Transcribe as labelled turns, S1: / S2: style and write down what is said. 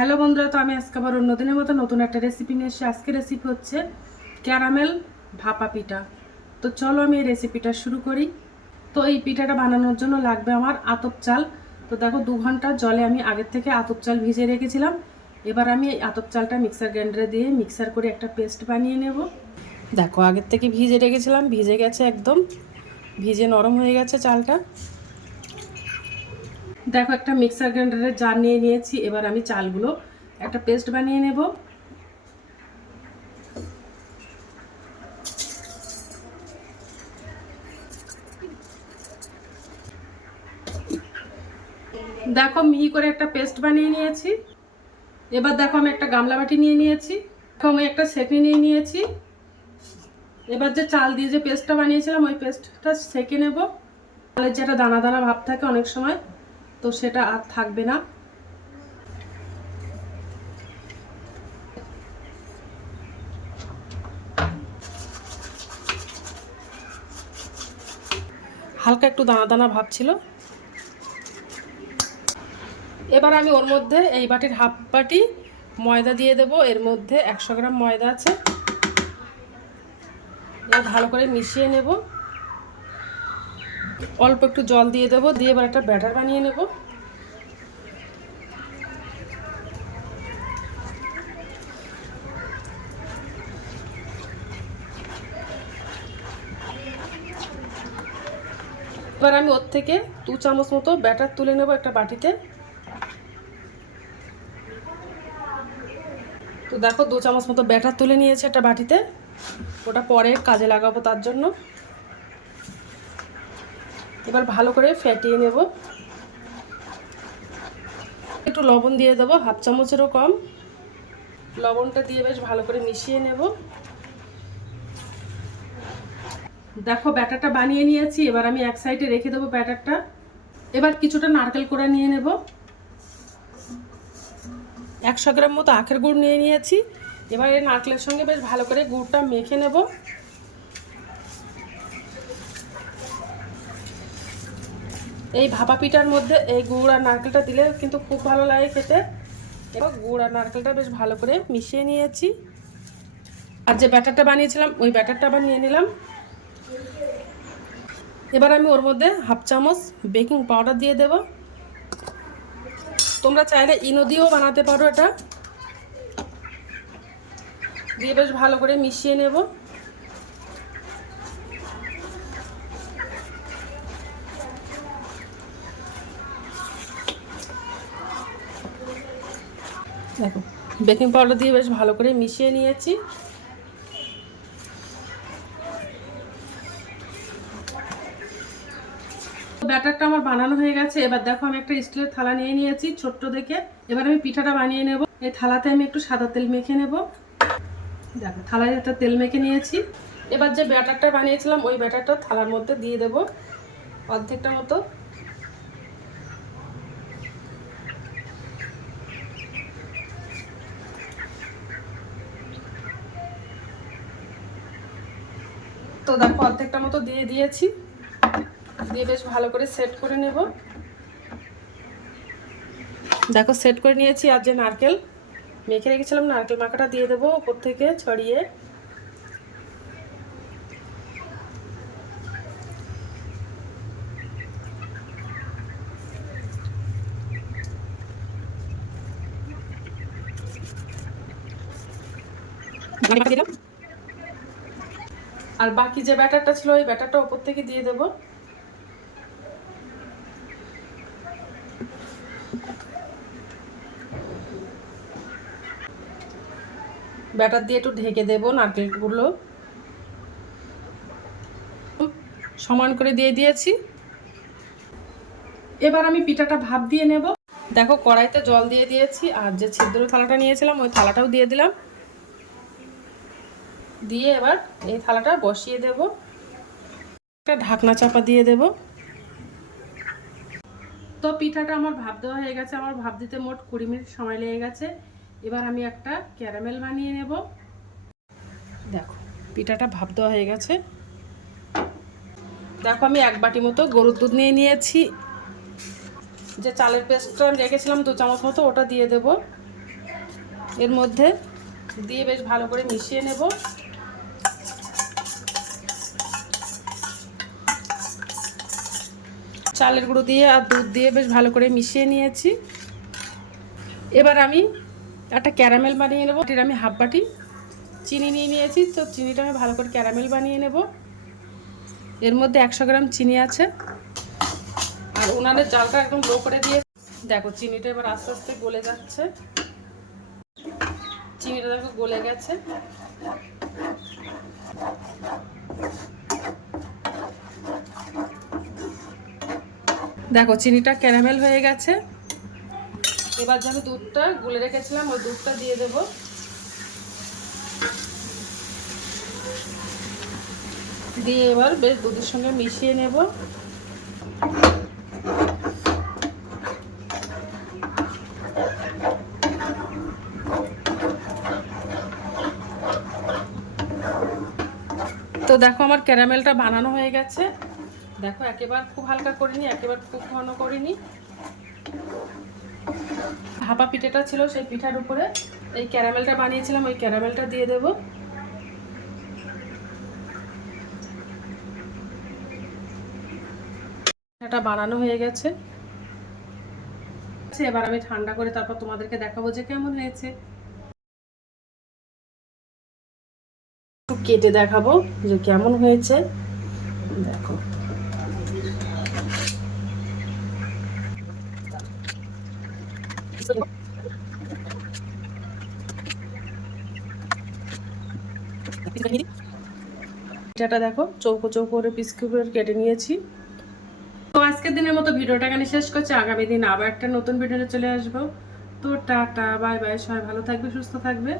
S1: Hello বন্ধুরা, তো আমি আজকে আবার অন্যদিনের মতো নতুন একটা রেসিপি নিয়ে এসেছি। আজকে রেসিপি হচ্ছে ক্যারামেল ভাপা পিঠা। তো চলো আমি এই রেসিপিটা শুরু করি। তো এই পিঠাটা বানানোর জন্য লাগবে আমার আতপ চাল। তো দেখো, দু ঘণ্টা জলে আমি আগের থেকে আতপ চাল ভিজে রেখেছিলাম। এবার আমি এই আতপ চালটা মিক্সার গ্রাইন্ডারে দিয়ে মিক্সার করে একটা পেস্ট বানিয়ে নেব। দেখো, আগের থেকে ভিজে রেখেছিলাম, ভিজে গেছে একদম। ভিজে নরম হয়ে গেছে চালটা। দেখো, একটা মিক্সার গ্রাইন্ডারের জার নিয়ে নিয়েছি। এবার আমি চালগুলো একটা পেস্ট বানিয়ে নেব। দেখো, মিহি করে একটা পেস্ট বানিয়ে নিয়েছি। এবার দেখো, আমি একটা গামলা বাটি নিয়ে নিয়েছি আমি একটা সেঁকে নিয়ে নিয়েছি। এবার যে চাল দিয়ে যে পেস্টটা বানিয়েছিলাম, ওই পেস্টটা সেঁকে নেব। চালের যেটা দানা দানা ভাব থাকে অনেক সময় তো সেটা আর থাকবে না। হালকা একটু দানা দানা ভাব ছিল। এবার আমি ওর মধ্যে এই বাটির হাফ বাটি ময়দা দিয়ে দেব। এর মধ্যে একশো গ্রাম ময়দা আছে। ভালো করে মিশিয়ে নেব। অল্প একটু জল দিয়ে দেবো, দিয়ে এবার একটা ব্যাটার বানিয়ে নেব। এবার আমি ওর থেকে দু চামচ মতো ব্যাটার তুলে নেব একটা বাটিতে। তো দেখো, দু চামচ মতো ব্যাটার তুলে নিয়েছে একটা বাটিতে। ওটা পরে কাজে লাগাবো তার জন্য। এবার ভালো করে ফেটিয়ে নেব। একটু লবণ দিয়ে দেবো, হাফ চামচেরও কম। লবণটা দিয়ে বেশ ভালো করে মিশিয়ে নেব। দেখো, ব্যাটারটা বানিয়ে নিয়েছি, এবার আমি এক সাইডে রেখে দেবো ব্যাটারটা। এবার কিছুটা নারকেল কোড়া নিয়ে নেব। একশো গ্রাম মতো আখের গুড় নিয়ে নিয়েছি। এবার এই নারকেলের সঙ্গে বেশ ভালো করে গুড়টা মেখে নেব। এই ভাপা পিঠার মধ্যে এই গুড় আর নারকেলটা দিলে কিন্তু খুব ভালো লাগে খেতে। এবার গুড় আর নারকেলটা বেশ ভালো করে মিশিয়ে নিয়েছি। আর যে ব্যাটারটা বানিয়েছিলাম, ওই ব্যাটারটা আবার নিয়ে নিলাম। এবার আমি ওর মধ্যে হাফ চামচ বেকিং পাউডার দিয়ে দেব। তোমরা চাইলে ইনো দিয়েও বানাতে পারো এটা। দিয়ে বেশ ভালো করে মিশিয়ে নেব। দেখো বেকিং পাউডার দিয়ে বেশ ভালো করে মিশিয়ে নিয়েছি। ব্যাটারটা আমার বানানো হয়ে গেছে। এবার দেখো, আমি একটা স্টিলের থালা নিয়ে নিয়েছি, ছোট্ট দেখে। এবার আমি পিঠাটা বানিয়ে নেব। এই থালাতে আমি একটু সাদা তেল মেখে নেব। দেখো, থালায় একটা তেল মেখে নিয়েছি। এবার যে ব্যাটারটা বানিয়েছিলাম, ওই ব্যাটারটা থালার মধ্যে দিয়ে দেব। অর্ধেকটা মতো। তো দেখো, অর্ধেকটা মতো দিয়ে দিয়েছি। দিয়ে বেশ ভালো করে সেট করে নেব। দেখো সেট করে নিয়েছি আর যে নারকেল, মেখে রেখেছিলাম, নারকেল মাখাটা দিয়ে দেবো ওপর থেকে ছড়িয়ে। আর বাকি যে ব্যাটারটা ছিল, ওই ব্যাটারটা ওপর থেকে দিয়ে দেবো। ব্যাটার দিয়ে একটু ঢেকে দেবো নারকেলগুলো। সমান করে দিয়ে দিয়েছি। এবার আমি পিঠাটা ভাপ দিয়ে নেব। দেখো কড়াইতে জল দিয়ে দিয়েছি, আর যে ছিদ্র থালাটা নিয়েছিলাম, ওই থালাটাও দিয়ে দিলাম। দিয়ে এবার এই থালাটা বসিয়ে দেব। একটা ঢাকনা চাপা দিয়ে দেব। তো পিঠাটা আমার ভাব দেওয়া হয়ে গেছে। আমার ভাব দিতে মোট কুড়ি মিনিট সময় লেগে গেছে। এবার আমি একটা ক্যারামেল বানিয়ে নেব। দেখো, পিঠাটা ভাব দেওয়া হয়ে গেছে। দেখো, আমি এক বাটি মতো গরুর দুধ নিয়ে নিয়েছি। যে চালের পেস্টটা আমি রেখেছিলাম, দু চামচ মতো ওটা দিয়ে দেব। এর মধ্যে দিয়ে বেশ ভালো করে মিশিয়ে নেব। চালের গুঁড়ো দিয়ে আর দুধ দিয়ে বেশ ভালো করে মিশিয়ে নিয়েছি। এবার আমি একটা ক্যারামেল বানিয়ে নেব। এটার আমি হাফ বাটি চিনি নিয়ে নিয়েছি। তো চিনিটা আমি ভালো করে ক্যারামেল বানিয়ে নেব। এর মধ্যে একশো গ্রাম চিনি আছে। আর উনানের জালটা একদম লো করে দিয়ে দেখো চিনিটা এবার আস্তে আস্তে গলে যাচ্ছে। চিনিটা দেখো গলে গেছে। দেখো চিনিটা ক্যারামেল হয়ে গেছে। এবার যে আমি দুধটা গুলে রেখেছিলাম ওই দুধটা দিয়ে দেব। দিয়ে এবার বেশ দুধের সঙ্গে মিশিয়ে নেব। তো দেখো আমার ক্যারামেলটা বানানো হয়ে গেছে। দেখো, একেবারে খুব হালকা করিনি একেবারে খুব ঘন করিনি ভাপা পিঠেটা ছিল সেই পিঠার উপরে। এই ক্যারামেলটা বানিয়েছিলাম, ওই ক্যারামেলটা দিয়ে দেব। এটা বানানো হয়ে গেছে। এবার আমি ঠান্ডা করে তারপর তোমাদেরকে দেখাবো যে কেমন হয়েছে। একটু কেটে দেখাবো যে কেমন হয়েছে। দেখো। পিঠাটা দেখো, চৌকো চৌকো করে পিস করে কেটে নিয়েছি। তো আজকের দিনের মতো ভিডিওটা এখানে শেষ করছি। আগামী দিন আবার একটা নতুন ভিডিওতে চলে আসব। তো টাটা বাই বাই সবাই ভালো থাকবে, সুস্থ থাকবে।